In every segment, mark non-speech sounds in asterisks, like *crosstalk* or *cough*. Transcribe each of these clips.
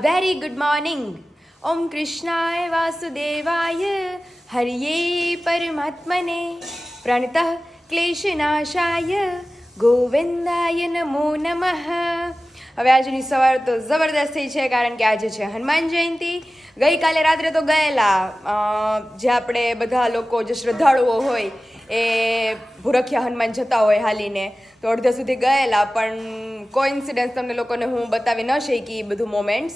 Very good morning. Om Krishnaya Vasudevaya Harye Paramatmane Pranatah Kleshanashaya ગોવિંદાય નમો નમઃ હવે આજની સવાર તો જબરદસ્ત થઈ છે કારણ કે આજે છે હનુમાન જયંતિ ગઈકાલે રાત્રે તો ગયેલા જે આપણે બધા લોકો જે શ્રદ્ધાળુઓ હોય એ ભૂરખિયા હનુમાન જતા હોય હાલીને, તો અડધા સુધી ગયેલા, પણ કોઇન્સિડન્સ તમને લોકોને હું બતાવી ન શકી બધું મોમેન્ટ્સ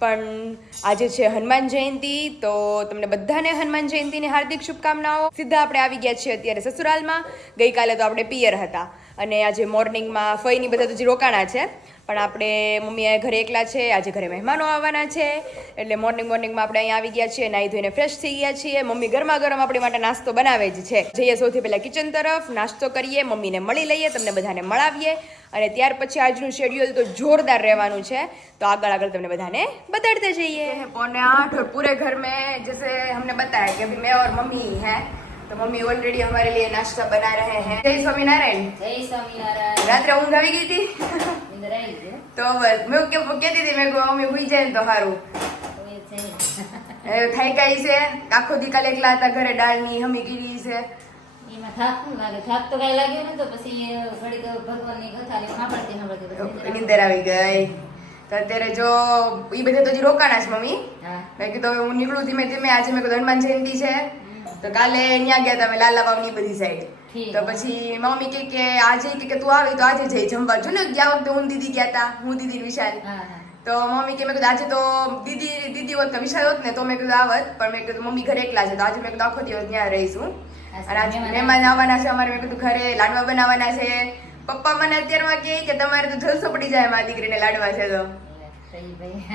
પણ આજે છે હનુમાન જયંતિ, તો તમને બધાને હનુમાન જયંતિની હાર્દિક શુભકામનાઓ. સીધા આપણે આવી ગયા છીએ અત્યારે સસુરાલમાં. ગઈકાલે તો આપણે પિયર હતા. અને આજે મોર્નિંગમાં ફઈની બધા તો જે રોકાણા છે. પણ આપણે મમ્મી ઘરે એકલા છે, આજે ઘરે મહેમાનો આવવાના છે, એટલે મોર્નિંગ મોર્નિંગમાં આપણે અહીંયા આવી ગયા છીએ, નાહી ધોઈને ફ્રેશ થઈ ગયા છીએ. મમ્મી ગરમા ગરમ આપણી માટે નાસ્તો બનાવે જ છે. જઈએ સૌથી પહેલાં કિચન તરફ, નાસ્તો કરીએ, મમ્મીને મળી લઈએ, તમને બધાને મળાવીએ. અને ત્યાર પછી આજનું શેડ્યુલ તો જોરદાર રહેવાનું છે. તો આગળ આગળ તમને બધાને બતાડતા જઈએ. પોને આઠ પૂરે ઘર મેં, જૈસે હમને બતાયા કે અભી મેં ઓર મમ્મી હે. तो मम्मी ऑलरेडी हमारे लिए नाश्ता बना रहे हैं जय स्वामीनारायण જય સ્વામિનારાયણ રાત્રે ઊંઘ આવી ગઈ હતી અંદર આવી ગયો તો બસ મેં કે કહેતી હતી મેં કહું મમ્મી હુઈ જાય ને તો સારું તો એ છે એ થઈ ગઈ છે આખો દી કાલે એકલા હતા ઘરે દાળની હમી કીધી છે એમાં થાક શું લાગે થાક તો કઈ લાગ્યો ને તો પછી એ ઘડીક ભગવાનની કથા ને સાંભળતી સાંભળતી પછી નીંદર આવી ગઈ તો અત્યારે જો એ બધે તો હજી રોકાણા છે મમ્મી હા મેં કીધું હવે હું નીકળું ધીમે ધીમે આજે મેં કીધું હનુમાન જયંતિ છે તો કાલે ત્યાં ગયા તમે અમે લાલા બાવની બધી સાઈડ તો પછી મમ્મી કે કે આજે કે કે તું આવી તો આજે જઈ જમવા. જો ને ગયા વખતે હું દીદી ગયા હતા હું દીદી વિશાલ. તો મમ્મી કે મેં કીધું આજે તો દીદી દીદી હોત તો વિશાલ હોત ને તો મેં કીધું આવત. પણ મેં કીધું મમ્મી ઘરે એકલા છે તો આજે મેં કીધું આખો દિવસ ત્યાં રહીશું. અને આજે મહેમાન આવવાના છે અમારે મેં કીધું ઘરે લાડવા બનાવવાના છે. પપ્પા મને અત્યારમાં કહે કે તમારે તો જલસો પડી જાય મારી દીકરીને લાડવા છે તો.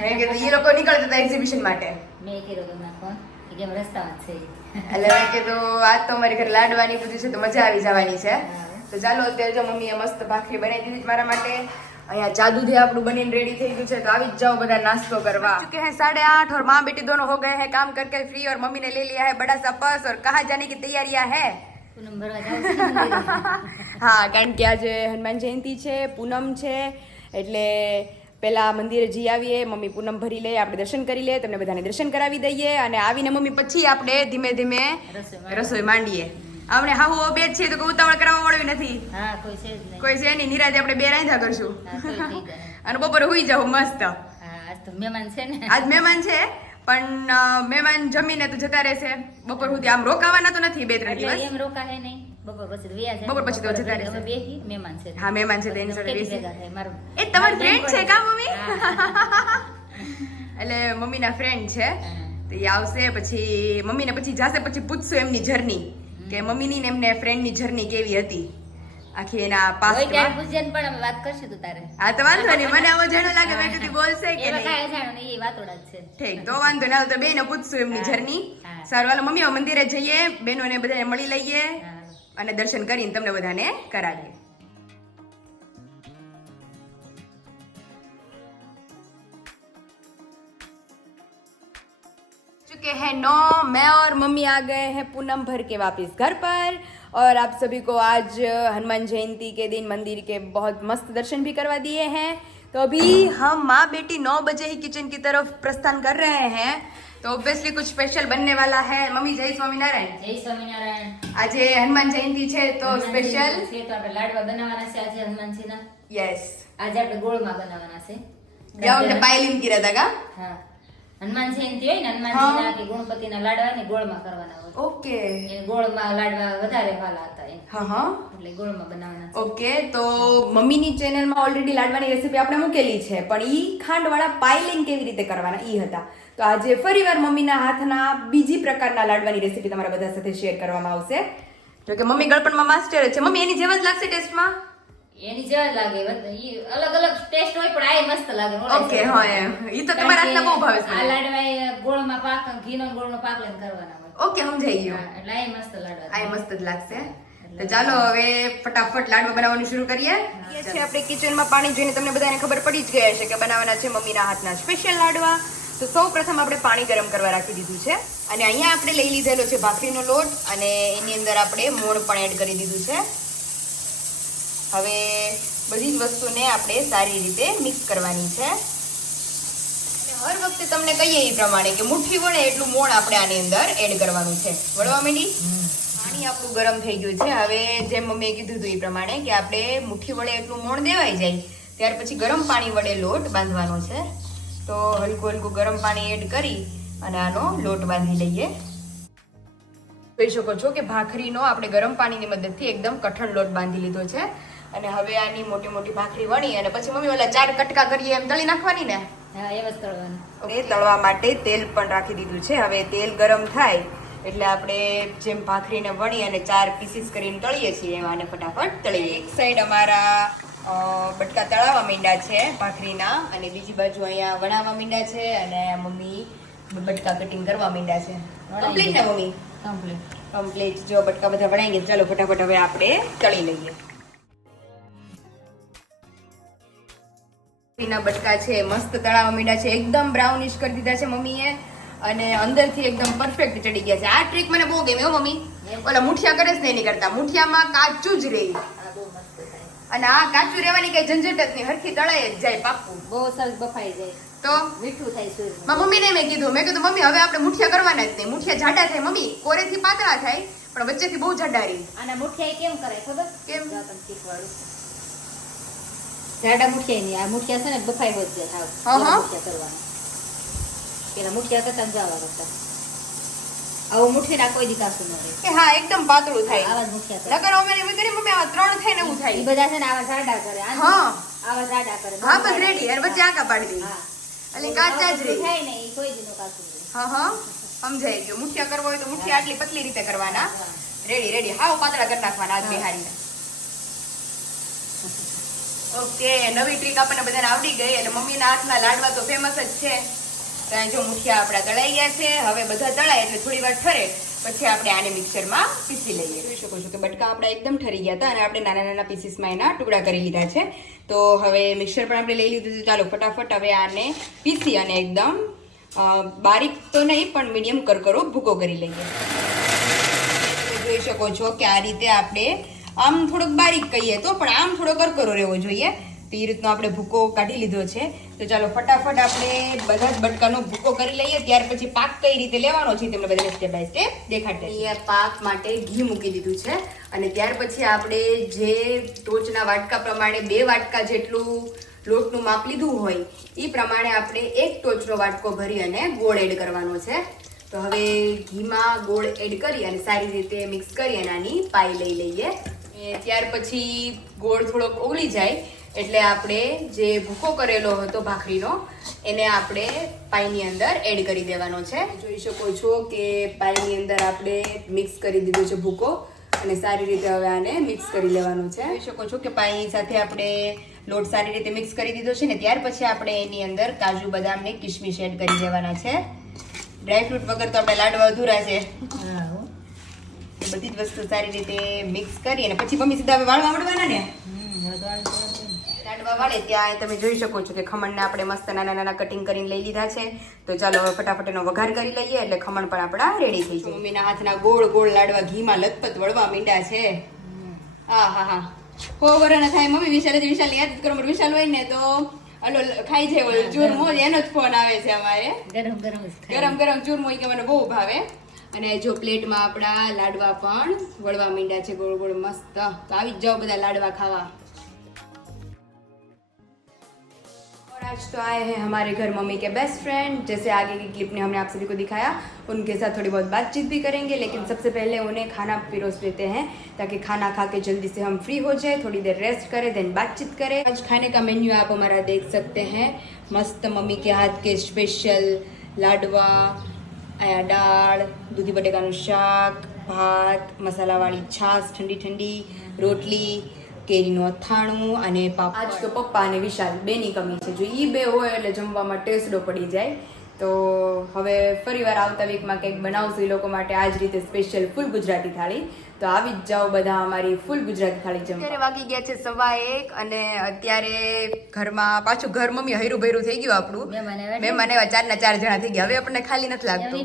મેં કીધું એ લોકો નીકળતા હતા એક્ઝિબિશન માટે. મેં કર્યો એટલે મેં કીધું આજ તો મારી ઘરે લાડવાની બધું છે તો મજા આવી જવાની છે. તો ચાલો અત્યારે જો મમ્મીએ મસ્ત ભાખરી બનાવી દીધી મારા માટે. અહીંયા જાદુ દે આપણું બનીને રેડી થઈ ગયું છે તો આવી જ જાઓ બધા નાસ્તો કરવા. ચુકે હે સાડે આઠ ઓરમાં બેટી દોનો હો ગયે હે કામ કરકે ફ્રી ઓર મમ્મી ને લે લિયા હે બડા સા પર્સ ઓર કહા જાને કી તૈયારીયા હે? હા કારણ કે આજે હનુમાન જયંતી છે પૂનમ છે એટલે પહેલા મંદિરે જઈ આવીએ મમ્મી પૂનમ ભરી લે આપણે દર્શન કરી લે તમને બધાને દર્શન કરાવી દઈએ અને આવીને મમ્મી પછી આપણે ધીમે ધીમે રસોઈ માંડીએ. આપણે હા હું બે જ છીએ તો કોઈ ઉતાવળ કરાવવા વાળું નથી. કોઈ છે નહીં. નિરાતે આપણે બે રાંધા કરશું. અને બપોરે હુઈ જાવ મસ્ત. મહેમાન છે ને. આજ મહેમાન છે પણ મહેમાન જમીને તો જતા રહેશે. બપોર સુધી આમ રોકાવાના તો નથી બે ત્રણ દિવસ. એમ રોકાશે નહીં. બપોર પછી વ્યા જાય બપોર પછી તો જતા રહેશે. અમે બેસી મહેમાન છે. હા, મહેમાન છે તેની સાથે મારું? એ તમારી ફ્રેન્ડ છે કા મમ્મી? એટલે મમ્મીના ફ્રેન્ડ છે. તો એ આવશે પછી મમ્મીને પછી જાશે પછી પૂછશું એમની જર્ની કે મમ્મીની ને એમને ફ્રેન્ડની જર્ની કેવી હતી? આખી એના હોય ત્યારે પાસ્ટમાં પૂછજે પણ અમે વાત કરશું તું તારે. હા તો વાંધો નહીં. મને આવો જાણો લાગે મેં કીધું બોલશે કે નહીં. કાંઈ જાણો નહીં, એ વાતોડા છે. ઠીક તો વાંધો ના તો બેને પૂછશું એમની જર્ની સારું હાલો મમ્મી મંદિરે જઈએ. બહેનોને બધાને મળી લઈએ. અને દર્શન કરીને તમને બધાને કરાવીએ चुके हैं नौ मैं और मम्मी आ गए हैं पूनम भर के वापस घर पर और आप सभी को आज हनुमान जयंती के दिन मंदिर के बहुत मस्त दर्शन भी करवा दिए हैं तो अभी हम माँ बेटी नौ बजे ही किचन की तरफ प्रस्थान कर रहे हैं तो ऑब्वियसली कुछ स्पेशल बनने वाला है मम्मी जय स्वामीनारायण જય સ્વામિનારાયણ આજે હનુમાન જયંતિ છે તો સ્પેશિયલ છે તો આપણે લાડવા બનાવવાના છે આજે હનુમાનજીના યસ આજે આપણે ગોળમાં બનાવવાના છે જાઓ એટલે પાયલીન કીરા હતા કા હા હનુમાન જયંતિ હોય ને હનુમાનજીના કે ગણપતિના લાડવા ને ગોળમાં કરવાના હોય ઓકે એ ગોળમાં લાડવા વધારે વાલા હતા એમ હા હા એટલે ગોળમાં બનાવવાના છે ઓકે તો મમ્મીની ચેનલમાં ઓલરેડી લાડવાની રેસીપી આપણે મૂકેલી છે પણ ઈ ખાંડવાળા પાયલિંગ કેવી રીતે કરવાના ઈ હતા તો આજે ફરીવાર મમ્મીના હાથના બીજી પ્રકારના લાડવાની રેસીપી તમારા બધા સાથે શેર કરવામાં આવશે. જો કે મમ્મી ગળપણમાં માસ્ટર છે. મમ્મી એની જેમ જ લાગશે ટેસ્ટમાં એની જેવા જ લાગે અલગ અલગ ટેસ્ટ હોય પણ આ મસ્ત લાગે ઓકે હા એ તો તમારા હાથના બહુ ભાવે છે. આ લાડવા એ ગોળમાં પાક ઘીનો ગોળનો પાક લઈને કરવાના હોય. ઓકે સમજાઈ ગયું. એટલે આ મસ્ત લાડવા આ મસ્ત જ લાગશે. તો ચાલો હવે ફટાફટ લાડવા બનાવવાનું શરૂ કરીએ. છે આપણે કિચનમાં પાણી જોઈને તમને બધાને ખબર પડી જ ગઈ હશે કે બનાવવાના છે મમ્મીના હાથના સ્પેશિયલ લાડવા. તો સૌ પ્રથમ આપણે પાણી ગરમ કરવા રાખી દીધું છે. અને અહીંયા આપણે લઈ લીધેલો છે ભાખરીનો લોટ અને એની અંદર આપણે મોણ પણ એડ કરી દીધું છે. હવે બધી જ વસ્તુને આપણે સારી રીતે મિક્સ કરવાની છે. હર વખતે તમને કહીએ એ પ્રમાણે કે મુઠ્ઠી વળે એટલું મોણ આપણે આની અંદર એડ કરવાનું છે. વળવા માંડી? પાણી આપણું ગરમ થઈ ગયું છે. હવે જેમ મમ્મીએ કીધું હતું એ પ્રમાણે કે આપણે મુઠ્ઠી વડે એટલું મોણ દેવાઈ જાય. ત્યાર પછી ગરમ પાણી વડે લોટ બાંધવાનો છે. તો હલકું હલકું ગરમ પાણી એડ કરી અને આનો લોટ બાંધી લઈએ. જોઈ શકો છો કે ભાખરીનો આપણે ગરમ પાણીની મદદથી એકદમ કઠણ લોટ બાંધી લીધો છે. અને હવે આની મોટી મોટી ભાખરી વણી અને પછી મમ્મી ઓલા ચાર કટકા કરીએ એમ તળી નાખવાની ને? હા એમ જ તળવાનું એ તળવા માટે તેલ પણ રાખી દીધું છે. હવે તેલ ગરમ થાય એટલે આપણે જેમ ભાખરીને વણી અને ચાર પીસીસ કરીને તળીએ છીએ એમ આને ફટાફટ તળીએ. એક સાઈડ અમારા બટકા તળાવવા મીંડા છે ભાખરીના. અને બીજી બાજુ અહીંયા વણાવવા મીંડા છે અને મમ્મી બટકા કટિંગ કરવા મીંડા છે. કમ્પ્લીટ ને મમ્મી? કમ્પ્લીટ કમ્પ્લીટ જો બટકા બધા વણાઈ ગયા ચાલો ફટાફટ હવે આપણે તળી લઈએ. ના બટકા છે મસ્ત તળાવવા મીંડા છે. એકદમ બ્રાઉનિશ કરી દીધા છે મમ્મીએ. અને અંદરથી એકદમ પરફેક્ટ ચડી ગયા છે. આ ટ્રીક મને બહુ ગમે હો મમ્મી. ઓલા મુઠિયા કરે જ નહીં કરતા. મુઠિયામાં કાચું જ રહે. અને આ કાચું રહેવાની કઈ ઝંઝટ જ નહીં હરખી તળાઈ જ જાય પાકું બહુ સરસ બફાઈ જાય. તો? મીઠું થાય છે મારા મમ્મીને મેં કીધું. મેં કીધું મમ્મી હવે આપણે મુઠિયા કરવાના જ નહીં. મુઠિયા જાડા થાય મમ્મી કોરેથી પાતળા થાય પણ વચ્ચેથી બહુ જાડા રહી અને મુઠિયા કેમ કરે ખબર? કેમ? જો તમને શીખવાડું. જાડા મુઠિયા નહીં. આ મુઠિયા છે ને બફાઈ હોત જાય. હા, હા. મુઠિયા કરવાના. પેલા મુઠિયા કરતા જવા કરતા. આવું મુઠિયા કોઈ દીકાશું ન રહે. કે હા એકદમ પાતળું થાય. આવા જ નકર અમે એમ કરી મમ્મી આવા ત્રણ થાય ને એવું થાય. એ બધા છે ને આવા જાડા કરે. હા. આવા જાડા કરે. હા બસ રેડી યાર વચ્ચે આંકા પાડી દઈ એટલે કાચા જ રહી. થાય ને કોઈ દીનું કાચું હા હા. સમજાઈ ગયું. મુઠિયા કરવો હોય તો મુઠિયા આટલી પતલી રીતે કરવાના. રેડી રેડી હાવ પાતળા કરી નાખવાના આજ. બિહારીને. ઓકે નવી ટ્રીક આપણને બધાને આવડી ગઈ. એટલે મમ્મીના હાથના લાડવા તો ફેમસ જ છે. તો અહીં જો મુઠિયા આપણા તળાઈ ગયા છે, હવે બધા તળાય એટલે થોડી વાર ઠરે, પછી આપણે આને મિક્સરમાં પીસી લઈએ. જોઈ શકો છો કે બટકા આપણા એકદમ ઠરી ગયા હતા અને આપણે નાના નાના પીસીસમાં એના ટુકડા કરી લીધા છે. તો હવે મિક્સર પણ આપણે લઈ લીધું છે. ચાલો, ફટાફટ હવે આને પીસી અને એકદમ બારીક તો નહીં, પણ મીડિયમ કરકરો ભૂકો કરી લઈએ. જોઈ શકો છો કે આ રીતે આપણે આમ થોડોક બારીક કહીએ તો, પણ આમ થોડો કરકરો રહેવો જોઈએ. તો રીતનો આપણે ભૂકો કાઢી લીધો છે. તો ચાલો ફટાફટ આપણે બધા જ બટકાનો ભૂકો કરી લઈએ. ત્યાર પછી પાક કઈ રીતે લેવાનો છે તમને બધાને સ્ટેપ બાય સ્ટેપ અહીંયા પાક માટે ઘી મૂકી દીધું છે. અને ત્યાર પછી આપણે જે ટોચના વાટકા પ્રમાણે બે વાટકા જેટલું લોટનું માપ લીધું હોય, એ પ્રમાણે આપણે એક ટોચનો વાટકો ભરી અને ગોળ એડ કરવાનો છે. તો હવે ઘીમાં ગોળ એડ કરી અને સારી રીતે મિક્સ કરી અને આની પાઈ લઈ લઈએ. ત્યાર પછી ગોળ થોડોક ઓગળી જાય. એટલે આપણે જે ભૂકો કરેલો હતો ભાખરીનો એને આપણે પાઈની અંદર એડ કરી દેવાનો છે. જોઈ શકો છો કે પાઈની અંદર આપણે મિક્સ કરી દીધો છે ભૂકો અને સારી રીતે હવે આને મિક્સ કરી લેવાનું છે. જોઈ શકો છો કે પાઈ સાથે આપણે લોટ સારી રીતે મિક્સ કરી દીધો છે ને ત્યાર પછી આપણે એની અંદર કાજુ બદામ ને કિશમિશ એડ કરી દેવાના છે. ડ્રાયફ્રૂટ વગર તો આપણે લાડવા અધૂરા છે. હા હો. બધી જ વસ્તુ સારી રીતે મિક્સ કરી અને પછી મમ્મી સીધા હવે વાળવા મળવાના ને? લાડવા વાળે ત્યાં તમે જોઈ શકો છો કે ખમણને આપણે મસ્ત નાના નાના કટિંગ કરીને લઈ લીધા છે. તો ચાલો હવે ફટાફટ એનો વઘાર કરી લઈએ એટલે ખમણ પણ આપણા રેડી થઈ જાય. મમ્મીના હાથના ગોળ ગોળ લાડવા ઘીમાં લથપથ વળવા મીંડા છે. હા હા. હા કોવર ના થાય. મમ્મી વિશાલ વિશાલ યાદ કરો મારે વિશાલ હોય ને તો અલો ખાઈ જાય ઓલો ચૂરમો એનો જ ફોન આવે છે અમારે. ગરમ ગરમ. ગરમ ગરમ ચૂરમો કે મને બહુ ભાવે. અને જો પ્લેટમાં આપણા લાડવા પણ વળવા મીંડા છે ગોળ ગોળ મસ્ત. તો આવી જ જાઓ બધા લાડવા ખાવા. आज तो आए हैं हमारे घर मम्मी के बेस्ट फ्रेंड जैसे आगे की क्लिप ने हमने आप सभी को दिखाया उनके साथ थोड़ी बहुत बातचीत भी करेंगे लेकिन सबसे पहले उन्हें खाना पिरोस देते हैं ताकि खाना खा के जल्दी से हम फ्री हो जाए थोड़ी देर रेस्ट करें देन बातचीत करें आज खाने का मेन्यू आप हमारा देख सकते हैं मस्त मम्मी के हाथ के स्पेशल लाडवा અહીંયા દાળ દૂધી બટેકાનું શાક ભાત મસાલાવાળી છાશ ઠંડી ઠંડી રોટલી કેરીનું અથાણું અને પાપડ આજ તો પપ્પા અને વિશાલ બેની કમી છે. જો એ બે હોય એટલે જમવામાં ટેસ્ટો પડી જાય. તો હવે ફરીવાર આવતા વીકમાં કંઈક બનાવશું એ લોકો માટે આ જ રીતે સ્પેશિયલ ફૂલ ગુજરાતી થાળી. તો આવી જ જાઓ બધા અમારી ફૂલ ગુજરાતી થાળી જમવા. અત્યારે વાગી ગયા છે સવા એક અને અત્યારે ઘરમાં પાછું ઘર મમ્મી હૈરું ભૈરું થઈ ગયું આપણું. મેં મને ચાર ના ચાર જણા થઈ ગયા. હવે આપણને ખાલી નથી લાગતું.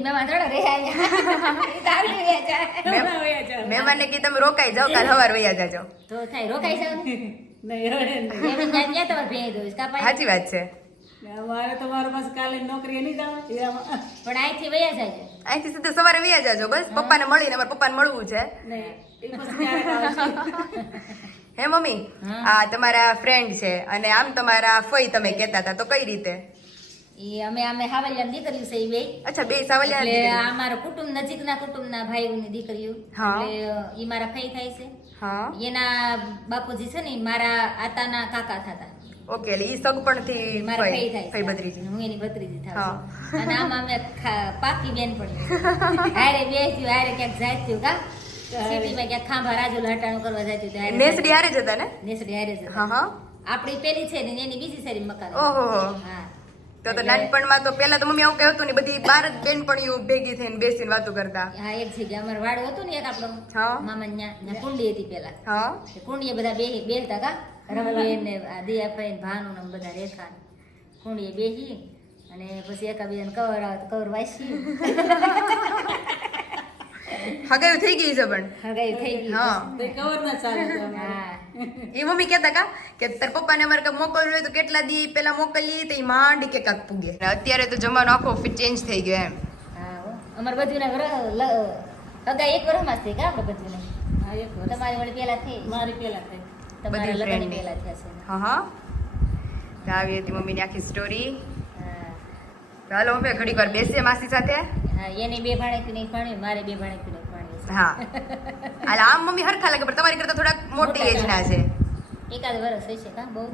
મેં મને કી તમે રોકાઈ જાઓ કાલ સવાર વૈયા જાજો. તો થાય રોકાઈ જાવ? *laughs* સાચી વાત છે. મારે તો મારો પાસે કાલે નોકરી નહીં જાવ પણ અહીંથી વયા જાય અહીંથી સીધું સવારે વ્યા જાજો બસ. પપ્પાને મળીને અમારે પપ્પાને મળવું છે. એ *laughs* હે મમ્મી આ તમારા ફ્રેન્ડ છે અને આમ તમારા ફઈ તમે કહેતા હતા તો કઈ રીતે? ઈ અમે અમે હાવલિયા દીકરીઓ છે ઈ બે. અચ્છા બે સાવલિયા એટલે. કુટુંબ નજીકના કુટુંબના ભાઈઓની દીકરીઓ. હા. એટલે ઈ મારા ફઈ થાય છે. હા. એના બાપુજી છે ને મારા આતાના કાકા થતા. ઓકે એટલે ઈ સગપણથી મારા ફઈ થાય ફઈ છે. હું એની ભત્રીજી થાઉં છું. અને આમાં અમે પાકી બેન પણ *laughs* હારે બેસ્યું હારે ક્યાંક જાત્યું કા? સિટીમાં ક્યાંક ખાંભા રાજુ લાટાણું કરવા જાત્યું તો હારે નેસડી હારે જતા ને? નેસડી હારે જતા. હા હા. આપણી પેલી છે ને એની બીજી સારી મકાન. ઓહો. હા. તો તો નાનપણમાં તો પેલા તો મમ્મી આવું કહેતું ને બધી બાર જ બેનપણીઓ ભેગી થઈને બેસીને વાતો કરતા. હા એક જગ્યા અમારે વાડો હતો ને એક આપણો હા. મામા ન્યા ન્યા કુંડી હતી પેલા હા. કુંડીએ બધા બે બેલતા કા રમબેન ને આ દિયાભાઈ ને ભાનુ ને બધા રેખા કુંડીએ બેસી અને પછી એકાબીજાને કવર આવે કવર વાંચી. હગાયું થઈ ગઈ છે પણ. હગાયું થઈ ગઈ હા. કવર ના ચાલે હા. *laughs* એ મમ્મી કહેતા કા કે તાર પપ્પાને અમારે કાંઈક મોકલવું હોય તો કેટલા દી પેલા મોકલીએ તો એ માંડ કે કાંક પૂગે. અત્યારે તો જમાનો આખો ચેન્જ થઈ ગયો એમ. અમારે બધું હગા એક વરસમાં જ થઈ કા આપણે બધું ને તમારી વડે પેલા થઈ? મારી પેલા થઈ. તમારી લગ્ન પેલા થયા છે. હા હા. તો આવી હતી મમ્મીની આખી સ્ટોરી હા. ચાલો હવે ઘડીક વાર બેસીએ માસી સાથે. હા એની બે ભાણેકી નહીં ભણે મારે બે ભણી. હા. હાલ આમ મમ્મી હરખા લાગે પણ તમારી કરતા થોડાક મોટી એજ ના છે. એકાદ વરસ હશે કા બહુ.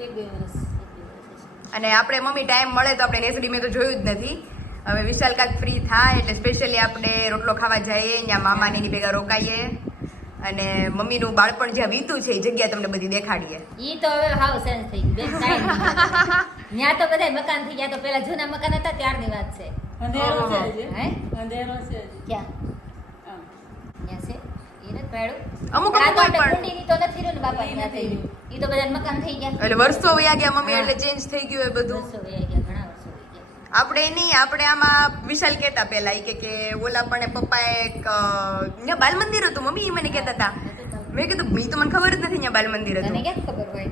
એક બે વર્ષ હશે. અને આપણે મમ્મી ટાઈમ મળે તો આપણે નેસડી મેં તો જોયું જ નથી. હવે વિશાલ કાક ફ્રી થાય એટલે સ્પેશિયલી આપણે રોટલો ખાવા જઈએ ત્યાં મામાની એની ભેગા રોકાઈએ. અને મમ્મીનું બાળપણ જ્યાં વીતું છે એ જગ્યા તમને બધી દેખાડીએ. ઈ તો હવે હાવ સેન્સ થઈ ગયું. *laughs* ન્યા તો બધા મકાન થઈ ગયા તો પેલા જૂના મકાન હતા ત્યારની વાત છે. અંધેરો છે હે? અંધેરો છે ક્યાં? છે. ઈ નથી પાડ્યું. અમુક અમુક તો આપણે પણ કુંડીની તો નથી રહ્યું બાપા ઈ થઈ નથી ઈ તો બધા મકાન થઈ ગયા. એટલે વર્ષો વયા ગયા મમ્મી. એટલે ચેન્જ થઈ ગયું એ બધું. વર્ષો વયા ગયા ઘણા વર્ષો આપણે નહીં આપણે આમાં વિશાલ કહેતા પહેલા ઈ કે કે ઓલા પણ પપ્પાએ એક અ, બાલ મંદિર હતું મમ્મી ઈ મને કહેતા હતા. મેં કીધું મી તો મને ખબર જ નથી ત્યાં બાલ મંદિર હતું ખબર હોય?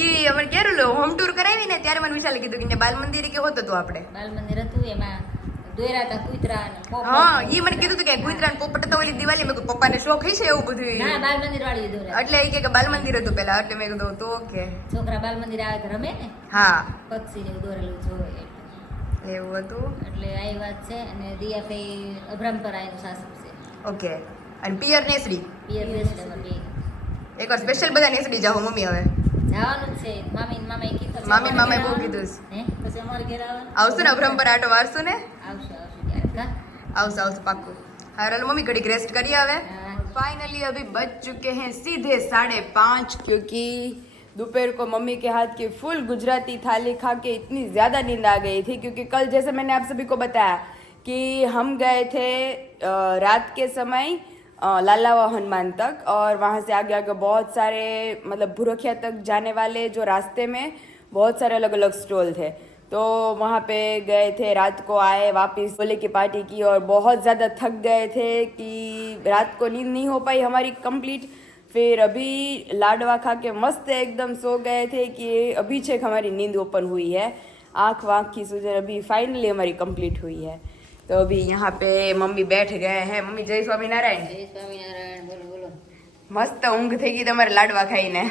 ઈ અમે ક્યારે હોમ ટૂર કરાવી ને ત્યારે મને વિશાલે કીધું કે બાલ મંદિર કે હોત હતું આપણે. બાલ મંદિર હતું એમાં. દોયરા હતા કૂતરા ને હા ઈ મને કીધું હતું કે કુતરા ને પોપટ તો ઓલી દિવાળી મેં પપ્પાને શોખ છે એવું ના બાલ મંદિર વાળી દોરા એટલે કે કે બાલ મંદિર હતું પેલા એટલે મેં કીધું તો કે. છોકરા બાલ મંદિર આવે રમે ને? હા. પક્ષી ને દોરેલું જોવે એવું હતું? એટલે આ વાત છે અને દિયાભાઈ અભ્રમપરા એનું સાસુ છે. ઓકે. અને પિયર નેસડી? પિયર અમાર બે સ્પેશિયલ બધા નેસડી જાઓ મમ્મી હવે. જવાનું જ છે મામી ને મામાએ કીધું છે. મામી ને મામાએ બહુ કીધું છે. હે પછી અમારે ઘેર આવે આવશું ને અભ્રમ પર આટો વારશું ને આવશે આવશે ક્યારેક કા આવશે આવશે પાક્કું હા હાલો મમ્મી ઘડીક रेस्ट करिए હવે હા. फाइनली अभी बज चुके हैं सीधे साढ़े पाँच क्योंकि दोपहर को मम्मी के हाथ की फुल गुजराती थाली खा के इतनी ज़्यादा नींद आ गई थी क्योंकि कल जैसे मैंने आप सभी को बताया कि हम गए थे अ, रात के समय लालावा हनुमान तक और वहाँ से आगे आगे बहुत सारे मतलब भुरखिया तक जाने वाले जो रास्ते में बहुत सारे अलग अलग स्टॉल थे। तो वहाँ पे गए थे, रात को आए, वापस बोले की पार्टी की और बहुत ज़्यादा थक गए थे कि रात को नींद नहीं हो पाई हमारी कंप्लीट। फिर अभी लाडवा खा के मस्त एकदम सो गए थे कि अभी छेक हमारी नींद ओपन हुई है। आँख वाँख की सूजन अभी फाइनली हमारी कंप्लीट हुई है। तो अभी यहाँ पे मम्मी बैठ गए हैं मम्मी जय स्वामी नारायण જય સ્વામિનારાયણ બોલો બોલો મસ્ત ઊંઘ થઈ ગઈ તમારે લાડવા ખાઈને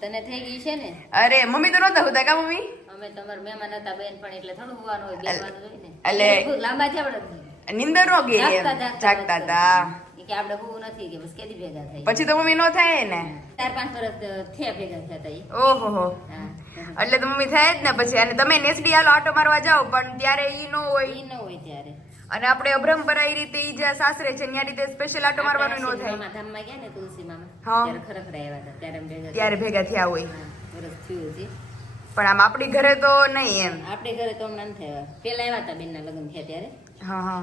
તને થઈ ગઈ છે ને અરે મમ્મી તો નહોતા હોતા કા મમ્મી અમે તમારા મહેમાન હતા બેન પણ એટલે થોડું હોવાનું હોય બેસવાનું હોય ને એટલે- બહુ લાંબા છે આપણે નિંદર નો ગઈ એમ જાગતા જાગતા જાગતા વાત હતા કરી. ઈ કે આપણે હોવું નથી કે બસ કેદી ભેગા થઈ પછી તો મમ્મી નો થાય ને ચાર પાંચ વર્ષ થયા ભેગા થયા હતા ઈ. ઓહો હો હા એટલે તો મમ્મી થાય જ ને પછી. અને તમે નેસડી હાલો આટો મારવા જાઓ પણ ત્યારે ઈ નો હોય. ઈ ન હોય ત્યારે. અને આપણે અભ્રમ પરાઈ રીતે ઈ જ્યાં સાસરે છે ત્યાં રીતે સ્પેશિયલ આટો મારવાનું નો થાય. મામા ધામમાં ગયા ને તુલસી મામા હા. ત્યારે ખરેખર આવ્યા હતા. ત્યારે ભેગા ત્યારે ભેગા થયા હોય. વરસ થયું હજી. પણ આમ આપણી ઘરે તો નહીં એમ. આપણે ઘરે તો હમણાં થયા પેલા આવ્યા હતા બેનના લગ્ન થયા ત્યારે. હા હા.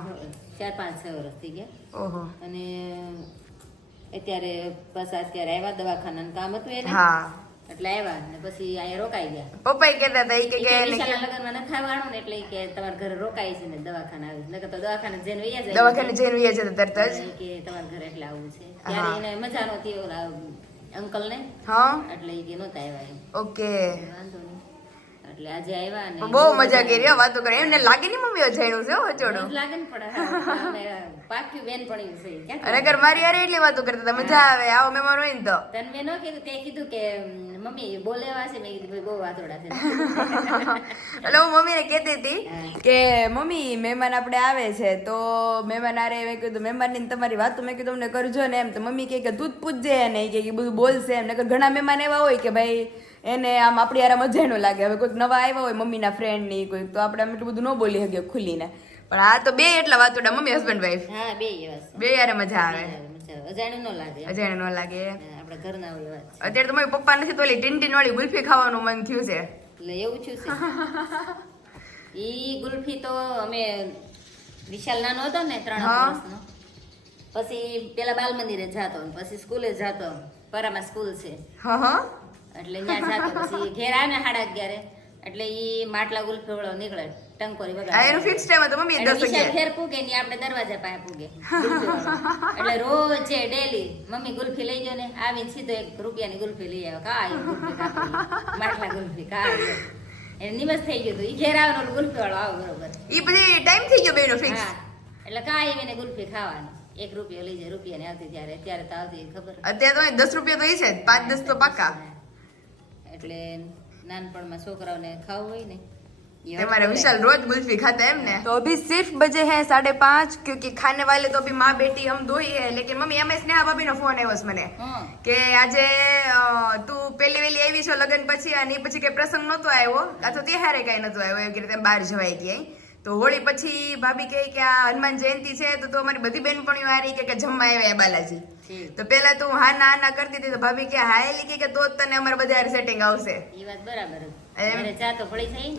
ચાર પાંચ છ વર્ષ થઈ ગયા. ઓહો. અને અત્યારે પાછા અત્યારે આવ્યા દવાખાનાનું કામ હતું એને. હા. એટલે આવ્યા ને પછી અહીંયા રોકાઈ ગયા. પપ્પા કહેતા હતા કે કે લગ્નમાં નથી આવવાનું ને એટલે કે તમારા ઘરે રોકાઈ છે ને દવાખાના આવી. નકર તો દવાખાને જઈને વૈયા જાય. દવાખાને જઈને વૈયા જતા તરત જ. કે તમારા ઘરે એટલે આવવું છે. ત્યારે એને મજા નહોતી ઓલા અંકલ ને હા? એટલે કે નહોતા આવ્યા ઓકે. વાંધો નહીં. એટલે આજે આવ્યા ને બહુ મજા કરી વાતો કરી. એમને લાગે નહીં મમ્મી જાણ્યું છે હચોડો લાગે ને પડે પાક્યું બેન પણ છે અને અગર મારી યાર એટલી વાતો કરતા મજા આવે આવો મહેમાન હોય ને તો. તને મેં ન કીધું તે કીધું કે "ઉમ, મમ્મી બોલે છે મેં કીધું ભાઈ બહુ વાતોડા છે. *laughs* એટલે હું મમ્મીને કહેતી હતી કે મમ્મી મહેમાન આપણે આવે છે તો મહેમાન આરે? મેં કીધું મહેમાનની તમારી વાતો મેં કીધું તમને કરજો ને એમ. તો મમ્મી કહે કે દૂધ પૂછજે કે કે બધું બોલશે એમ. નકર ઘણા મહેમાન એવા હોય કે ભાઈ એને આમ આપણી યાર મજા ન લાગે. હવે કોઈક નવા આવ્યા હોય મમ્મીના ફ્રેન્ડની કોઈક તો આપણે એટલું બધું ન બોલી શકીએ ખુલીને. પણ આ તો બે એટલા વાતોડા મમ્મી હસબન્ડ વાઈફ હા બે બે યારે મજા આવે. અજાણ્યું ન લાગે. અજાણે ન લાગે. આપણા ઘરના હોય વાત. અત્યારે તો મારી પપ્પા નથી તો ઓલી ટીન વાળી ગુલ્ફી ખાવાનું મન થયું છે. એટલે એવું થયું છે. *laughs* ઈ ગુલ્ફી તો અમે વિશાલ નાનો હતો ને ત્રણ વર્ષનો પછી પેલા બાલ મંદિરે જાતો પછી સ્કૂલે જાતો પરામાં સ્કૂલ છે. એટલે ત્યાં જાતો પછી ઘેર આવે ને સાડા અગિયારે એટલે ઈ માટલા ગુલ્ફી વાળો નીકળે. ટંકોરી વગાડે. એનું ફિક્સ ટાઈમ હતો મમ્મી એટલે દસ વિશાલ પૂગે ને આપણે દરવાજા પાસે પૂગે. એટલે રોજ ડેલી મમ્મી ગુલ્ફી લઈ ગયો ને આવીને સીધો એક રૂપિયાની ગુલ્ફી લઈ આવ્યો. કા આવ્યો ગુલ્ફી. માટલા કા નિમસ થઈ ગયું હતું. ઈ ઘેર આવે ને ગુલ્ફી વાળો આવો બરોબર. ઈ પછી ટાઈમ થઈ ગયો બેનો ફિક્સ એટલે કા આવીને ગુલ્ફી ખાવાની. એક રૂપિયો લઈ જાય રૂપિયા ને આવતી ત્યારે. ત્યારે તો આવતી ખબર. અત્યારે તો દસ રૂપિયા તો છે પાંચ દસ તો પાકા. એટલે નાનપણમાં છોકરાઓને ખાવું હોય ને हमारे હટકે. विशाल रोज कुल्फी खाता है हमने तो अभी सिर्फ बजे हैं साढ़े पाँच क्योंकि खाने वाले तो अभी माँ बेटी हम दो ही है लेकिन मम्मी एम स्नेहा भाभी નો ફોન આવ્યો છે મને હં. કે આજે અ, તું પેલી વેલી આવી છો લગ્ન પછી અને ઈ પછી કઈ પ્રસંગ નહોતો આવ્યો કાં તો તે હારે કઈ નતો આવ્યો એવી રીતે બહાર જવાય ક્યાંય તો હોળી પછી ભાભી કહે કે આ હનુમાન જયંતિ છે તો તું અમારી બધી બહેનપણીઓ આ કે કે જમવા આવ્યા બાલાજી. તો પેલા તું હા ના ના કરતી હતી તો ભાભી કે હા એલી કે કે તો તને અમારે બધા સેટિંગ આવશે. એ વાત બરાબર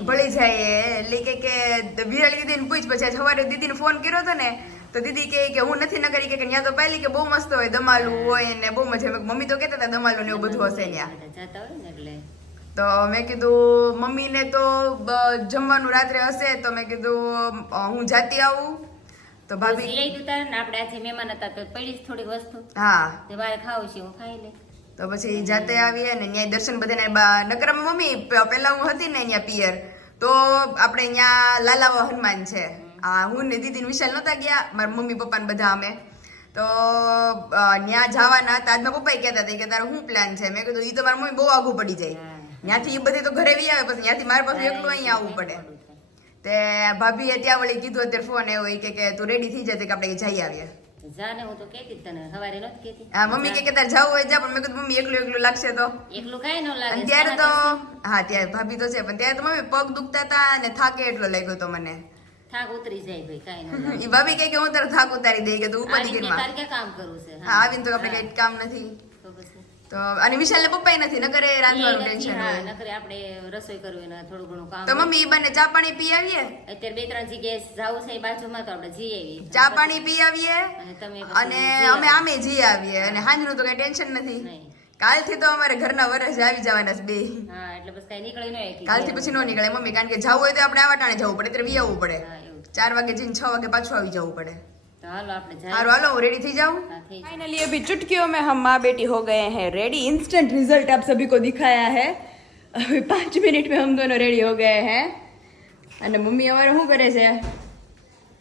ભળી જાય એ. એટલે કે કે વિરાળી દીદીને પૂછ પછી સવારે દીદીને ફોન કર્યો હતો ને તો દીદી કહે કે હું નથી ન કરી કે ત્યાં તો પહેલી કે બહુ મસ્ત હોય દમાલું હોય ને બહુ મજા. મમ્મી તો કહેતા હતા દમાલું ને એવું બધું હશે ત્યાં તો મેં કીધું મમ્મીને તો જમવાનું રાત્રે હશે તો મેં કીધું હું જાતી આવું. તો ભાભી લઈ દીધા ને આપણે આજે મહેમાન હતા તો પડી જ થોડીક વસ્તુ. હા. તે મારે ખાવું છે હું ખાઈ લે તો પછી જાતે આવીએ ને ત્યાં દર્શન બધાને નકરમ મમ્મી પહેલા હું હતી ને અહીંયા પિયર તો આપણે અહીંયા લાલાવા હનુમાન છે. હા હું ને દીદી વિશાલ નહોતા ગયા મારા મમ્મી પપ્પાને બધા અમે. તો ત્યાં જવાના તાજમાં પપ્પાએ કહેતા હતા કે તારો શું પ્લાન છે? મેં કીધું એ તો મારા મમ્મી બહુ આઘું પડી જાય. ત્યાંથી એ બધી તો ઘરે વી આવે પછી ત્યાંથી મારે પાસે એકલું અહીંયા આવવું પડે. તે ભાભીએ ત્યાં વળી કીધું અત્યારે ફોન એવો કે કે તું રેડી થઈ જાય કે આપણે જઈ આવીએ. જા હું તો કહેતી તને સવારે નથી કહેતી. હા મમ્મી કે કે તાર જવું હોય જા પણ મેં કીધું મમ્મી એકલું એકલું લાગશે તો. એકલું કાંઈ ન લાગે ત્યારે તો હા ત્યારે ભાભી તો છે પણ ત્યારે તો મમ્મી પગ દુખતા હતા અને થાકે એટલો લાગ્યો તો મને. થાક ઉતરી જાય ભાઈ કાંઈ ન લાગે. ઈ ભાભી કે હું તારો થાક ઉતારી દઈ કે તું ઉપાધિ તારે કામ છે? હા આવીને તો આપણે કઈ કામ નથી. તો અને વિશાલને પપ્પાય નથી ન કરે રાંધવાનું ટેન્શન હોય હોય. કરે આપણે રસોઈ કરવી ને થોડું ઘણું કામ તો મમ્મી બંને ચા પાણી પી આવીએ? અત્યારે બે ત્રણ જગ્યાએ જાવું છે બાજુમાં તો આપણે જઈ આવીએ. ચા પાણી પી આવીએ અને અમે આમે જઈ આવીએ. અને સાંજનું તો કઈ ટેન્શન નથી. કાલથી તો અમારે ઘરના વરસ આવી જવાના છે બે. હા એટલે બસ કઈ નીકળી ન કાલથી પછી નો નીકળે મમ્મી કારણ કે જવું હોય તો આપણે આવા ટાણે જવું પડે ત્યારે વી આવવું પડે. ચાર વાગે જઈને છ વાગે પાછું આવી જવું પડે. હાલો આપણે જઈએ. સારું હાલો હું રેડી થઈ જાઉં હા, થઈ જાય. फाइनली अभी चुटकियों में हम माँ बेटी हो गए हैं रेडी इंस्टेंट रिजल्ट आप सभी को दिखाया है अभी पाँच मिनट में हम दोनों रेडी हो गए हैं અને મમ્મી અમારે શું કરે છે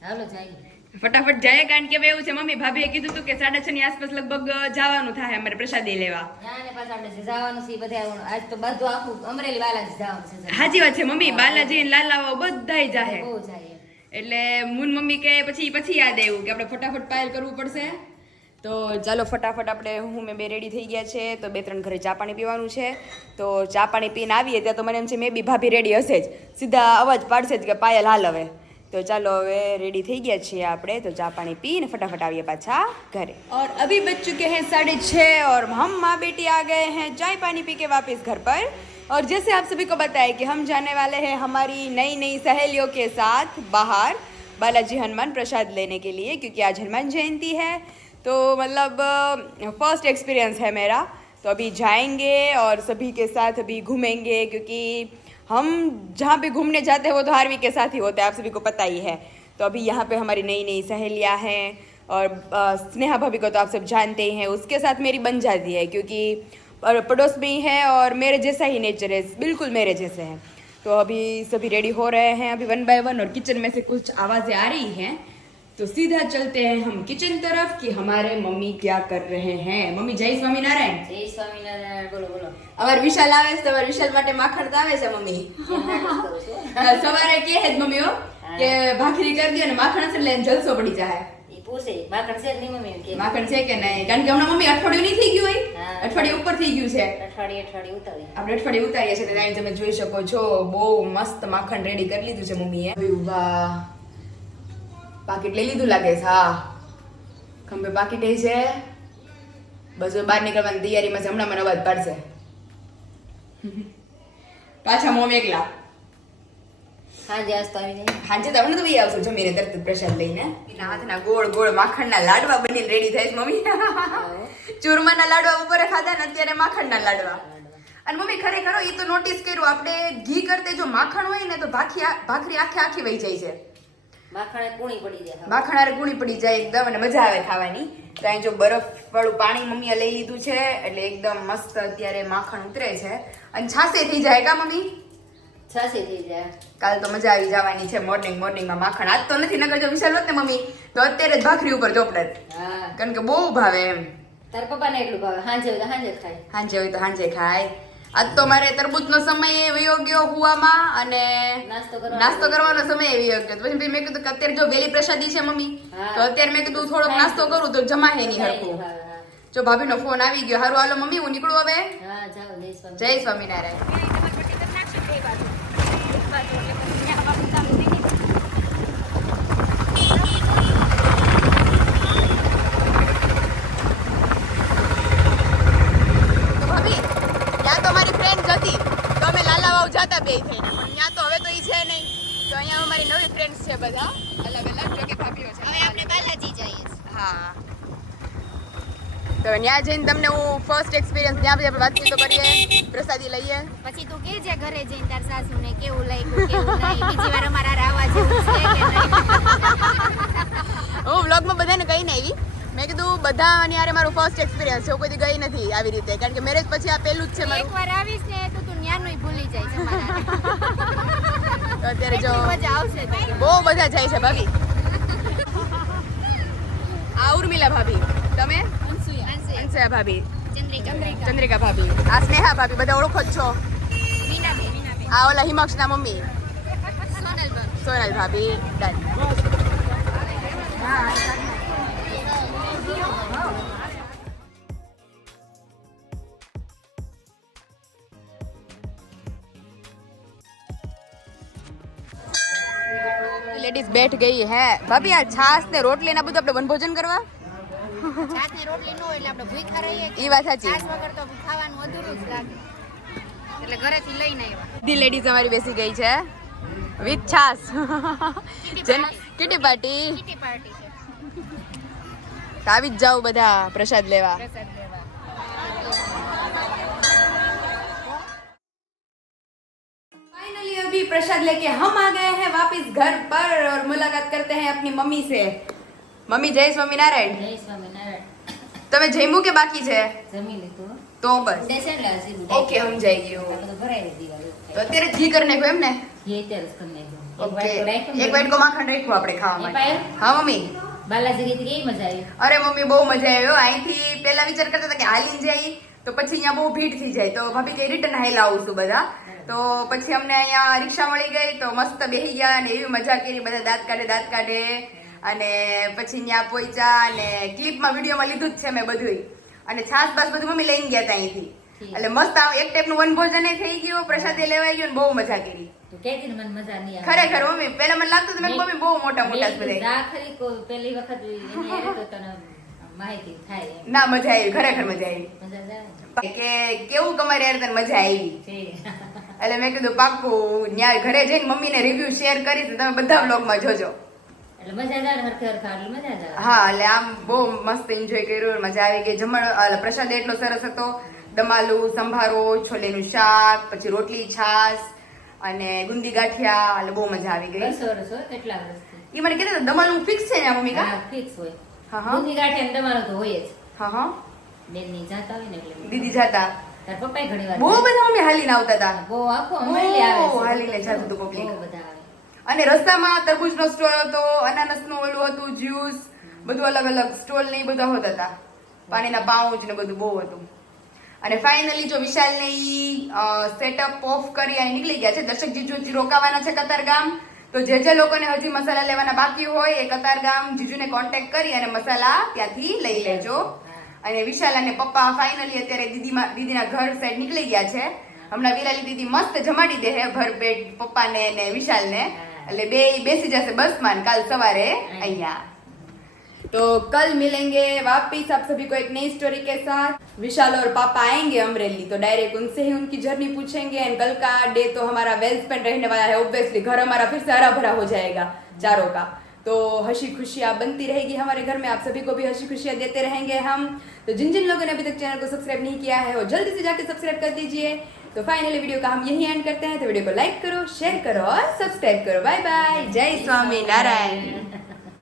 હાલો જઈએ ફટાફટ જાય કારણ કે હવે એવું છે મમ્મી ભાભીએ કીધું હતું કે સાડા છ ની આસપાસ લગભગ જવાનું થાય અમારે પ્રસાદી લેવા ના ને પાછા આપણે જે જવાનું છે એ બધા આજ તો બધું આખું અમરેલી વાલા જ જવાનું છે હાજી વાત છે મમ્મી બાલાજી અને લાલાઓ બધાય જાહે બહુ જાય એટલે મૂન મમ્મી કહે પછી પછી યાદ આવ્યું કે આપણે ફટાફટ પાયલ કરવું પડશે. તો ચાલો ફટાફટ આપણે, હું મેં બે રેડી થઈ ગયા છે, તો બે ત્રણ ઘરે ચા પાણી પીવાનું છે. તો ચા પાણી પીને આવીએ, ત્યાં તો મને એમ છે, મેં બી ભાભી રેડી હશે જ. સીધા અવાજ પાડશે જ કે પાયલ હાલ હવે. તો ચાલો હવે રેડી થઈ ગયા છીએ આપણે તો ચા પાણી પીને ફટાફટ આવીએ પાછા ઘરે और अभी बज चुके हैं साढ़े छः और हम माँ बेटी आ गए हैं चाय पानी पी के वापस घर पर और जैसे आप सभी को बताया कि हम जाने वाले हैं हमारी नई नई सहेलियों के साथ बाहर बालाजी हनुमान प्रसाद लेने के लिए क्योंकि आज हनुमान जयंती है तो मतलब फर्स्ट एक्सपीरियंस है मेरा तो अभी जाएंगे और सभी के साथ अभी घूमेंगे क्योंकि हम जहाँ पे घूमने जाते हैं, वो तो हार्वी के साथ ही होते हैं, आप सभी को पता ही है। तो अभी यहाँ पे हमारी नई नई सहेलियाँ हैं और स्नेहा भाभी को तो आप सब जानते ही हैं, उसके साथ मेरी बन जाती है, क्योंकि पड़ोस में ही है और मेरे जैसा ही नेचर है, बिल्कुल मेरे जैसे है। तो अभी सभी रेडी हो रहे हैं, अभी वन बाय वन और किचन में से कुछ आवाज़ें आ रही हैं तो सीधा चलते हैं हम किचन तरफ़ कि हमारे मम्मी क्या कर रहे हैं। मम्मी, जय स्वामीनारायण। जय स्वामीनारायण, बोलो बोलो। અમાર વિશાલ આવે છે તમારે વિશાલ માટે માખણ તો આવે છે મમ્મી. સવારે કે હે મમ્મી હા, કે ભાખરી કરી દે ને માખણ છે લઈને જલસો પડી જાય. પૂછે માખણ છે નહીં મમ્મી કે. માખણ છે કે નહીં? કારણ કે હમણાં મમ્મી અઠવાડિયું નહીં થઈ ગયું હોય. અઠવાડિયું ઉપર થઈ ગયું છે. અઠવાડિયે અઠવાડિયે ઉતારી આપણે અઠવાડિયે ઉતારીએ છીએ ત્યાં તમે જોઈ શકો છો બહુ મસ્ત માખણ રેડી કરી લીધું છે મમ્મીએ. વાહ પાકીટ લઈ લીધું લાગે છે હા. ખંભે પાકીટ છે. બસ બહાર નીકળવાની તૈયારીમાં છે હમણાં મને અવાજ પાડશે. *laughs* પાછા મોમ એકલા સાંજે આજ તો આવી જાય. હાંજે તો હમણાં તો ભાઈ આવશું જમીને તરત પ્રસાદ લઈને. એના હાથના ગોળ ગોળ માખણના લાડવા બનીને રેડી થાય છે મમ્મી. ચૂરમાના લાડવા ઉપર ખાધા ને અત્યારે માખણના લાડવા. અને મમ્મી ખરેખર એ તો નોટિસ કર્યું આપણે ઘી કરતે જો માખણ હોય ને તો ભાખી ભાખરી આખી આખી વહી જાય છે. માખણ કૂણી પડી જાય. માખણ આરે ગુણી પડી જાય એકદમ અને મજા આવે ખાવાની. તો અહીં જો બરફ વાળું પાણી મમ્મીએ લઈ લીધું છે એટલે એકદમ મસ્ત અત્યારે માખણ ઉતરે છે. અને છાસે થઈ જાય કા મમ્મી? છાસે થઈ જાય. કાલ તો મજા આવી જવાની છે મોર્નિંગ મોર્નિંગમાં માખણ. આજ તો નથી નગર જો વિશાલ હોત ને મમ્મી તો અત્યારે જ ભાખરી ઉપર ચોપડત કારણ કે બહુ ભાવે એમ. તાર પપ્પાને એટલું ભાવે. હાંજે હોય તો હાંજે ખાય. હાંજે હોય તો હાંજે ખાય. આજ તો મારે તરબૂચનો સમય વયો ગયો હુવામાં અને નાસ્તો કરવાનો. સમય એવી ગયો પછી મેં કીધું કે અત્યારે જો વેલી પ્રસાદી છે મમ્મી તો અત્યારે મેં કીધું થોડોક નાસ્તો કરું તો જમા હે નહીં હરખું. જો ભાભી ભાભીનો ફોન આવી ગયો. હારું હાલો મમ્મી હું નીકળું હવે? જય સ્વામિનારાયણ તો ભાભી ત્યાં તો મારી ફ્રેન્ડ હતી તો અમે લાલાવાવ જતા બે થઈને પણ ત્યાં તો હવે તો એ છે નહીં. તો અહીંયા અમારી નવી ફ્રેન્ડ્સ છે બધા. અલગ અલગ જો કે ભાભીઓ છે. હવે આપણે બાલાજી જઈએ હા. તો ત્યાં જઈને તમને હું ફર્સ્ટ એક્સપિરિયન્સ ત્યાં બધી આપણે વાતચીતો કરીએ. પ્રસાદી લઈએ. પછી તું કે છે ઘરે જઈને તાર સાસુને કેવું લાગ્યું કેવું નહીં. બીજી વાર અમારા રાવા જેવું છે કે નહીં? *laughs* હું વ્લોગમાં બધાને કહીને આવી. મેં કીધું બધા અને યારે મારું ફર્સ્ટ એક્સપિરિયન્સ છે. હું કોઈ ગઈ નથી આવી રીતે. કારણ કે મેરેજ પછી આ પહેલું જ છે મારું. એકવાર આવીશ ને તો તું ભૂલી જાય છે તો અત્યારે જો મજા આવશે બહુ બધા જાય છે ભાભી. આ ઉર્મિલા ભાભી. તમે? અંશુયા. ભાભી. ચંદ્રિકા. ચંદ્રિકા. ભાભી. આ સ્નેહા ભાભી બધા ઓળખો જ છો? આ ઓલા હિમાક્ષના મમ્મી. સોનલ ભાભી. ડન. લેડીઝ બેઠ ગઈ હે. ભાભી આ છાસ ને રોટલી ને બધું આપણે વનભોજન કરવા? છાસને રોટલી ન એટલે આપણે ભૂખ્યા રહીએ ઈ વાત સાચી. છાસ વગર તો ખાવાનું અધૂરું જ લાગે. એટલે ઘરેથી લઈને આવ્યા. બધી લેડીઝ અમારી બેસી ગઈ છે. વિથ છાસ. જેને કિટી પાર્ટી કીટી પાર્ટી છે. આવી જ જાઓ બધા પ્રસાદ લેવા. પ્રસાદ લેવા फाइनली अभी प्रसाद लेके हम आ गए हैं वापस घर पर और मुलाकात करते हैं अपनी मम्मी से મમ્મી જય સ્વામિનારાયણ જય સ્વામિનારાયણ તમે જમ્યું કે બાકી છે જમી લીધું તો બસ ઉડે છે ને હજી ઉડે ઓકે સમજાઈ ગયું આ બધું ભરાઈ દીધું તો અત્યારે જ ઘી કરી નાખ્યું એમ ને એ અત્યારે જ કરી નાખ્યું. એક ઓકે વાટકો રાખ્યો ને એક વાટકો માખણ રાખ્યું આપણે ખાવા એ માટે પાયો? હા મમ્મી બાલાજી ગઈ હતી કેવી મજા આવી અરે મમ્મી બહુ મજા આવ્યો અહીંથી પહેલા વિચાર કરતા હતા કે હાલીને જઈએ તો પછી અહીંયા બહુ ભીડ થઈ જાય તો ભાભી કે રિટર્ન હાઈલા આવશું બધા તો પછી અમને અહીંયા રિક્ષા મળી ગઈ તો મસ્ત બેસી ગયા અને એવી મજા કરી બધા દાંત કાઢે દાંત કાઢે. અને પછી ત્યાં પહોંચ્યા અને ક્લિપમાં વિડીયોમાં લીધું જ છે મેં બધું અને છાસ બાસ બધું મમ્મી લઈને ગયા હતા અહીંથી. એટલે મસ્ત એક ટાઈપનું વનભોજન થઈ ગયું પ્રસાદે લેવાઈ ગયું ને બહુ મજા કરી. તો મને મજા નહીં આવે. ખરેખર મમ્મી પેલા મને લાગતું હતું મેં મમ્મી બહુ મોટા મોટા બધા. ખરી પહેલી વખત એની તો તને માહિતી થાય ના મજા આવી ખરેખર મજા આવી. કે કેવું તમારે યાર તને મજા આવી? એટલે મેં કીધું પાક્કું ન્યાય ઘરે જઈને મમ્મીને રિવ્યુ શેર કરી તમે બધા વ્લોગમાં જોજો. ને હા એટલે આમ બહુ મસ્ત એન્જોય કર્યું મજા આવી ગઈ. જમણ પ્રસાદ એટલો સરસ હતો. દમાલુ સંભારો છોલેનું શાક પછી રોટલી છાસ અને ગુંદી ગાંઠિયા એટલે બહુ મજા આવી ગઈ. વર્ષો વર્ષ કેટલા વર્ષ એ મને કીધું દમાલુ ફિક્સ છે ને મમ્મી કા? ફિક્સ હોય. હા, હા. બુંદી ગાંઠિયા ને તમારો તો હોય જ. હા હા. બેનની જાત આવે ને એટલે દીદી જાતા. તાર પપ્પાએ ઘણી વાર બહુ બધા અમે હાલીને આવતા હતા. બહુ આખો અમરેલી આવે છે. બહુ હાલીને હતું public. બહુ બધા આવે. અને રસ્તામાં તરબૂચનો સ્ટોલ હતો અનાનસનું ઓલું હતું જ્યુસ બધું અલગ અલગ. સ્ટોલ ને બધા હોતા હતા. પાણીના પાઉચ ને બધું બહુ હતું. અને ફાઇનલી જો વિશાલ ને ઈ સેટઅપ ઓફ કરી અહીં નીકળી ગયા છે. દર્શક જીજુ રોકાવાના છે કતારગામ તો જે જે લોકોને હજી મસાલા લેવાના બાકી હોય એ કતારગામ જીજુને કોન્ટેક્ટ કરી અને મસાલા ત્યાંથી લઈ લેજો. અને વિશાલ અને પપ્પા ફાઇનલી અત્યારે દીદીમાં દીદીના ઘર સાઈડ નીકળી ગયા છે. હમણાં વિરાલી દીદી મસ્ત જમાડી દે હે ભરપેટ પપ્પાને ને વિશાલને. એટલે બે બેસી જશે બસમાં કાલ સવારે અહીંયા. तो कल मिलेंगे वापिस आप सभी को एक नई स्टोरी के साथ। विशाल और पापा आएँगे अमरेली तो डायरेक्ट उनसे ही उनकी जर्नी पूछेंगे। एंड कल का डे तो हमारा वेल स्पेंड रहने वाला है ऑब्वियसली घर हमारा फिर से हरा भरा हो जाएगा, चारों का। तो हँसी खुशियाँ बनती रहेगी हमारे घर में, आप सभी को भी हँसी खुशियाँ देते रहेंगे हम। तो जिन जिन लोगों ने अभी तक चैनल को सब्सक्राइब नहीं किया है, वो जल्दी से जाके सब्सक्राइब कर दीजिए। तो फाइनली वीडियो का हम यही एंड करते हैं तो वीडियो को लाइक करो शेयर करो और सब्सक्राइब करो। बाय बाय जय स्वामी नारायण।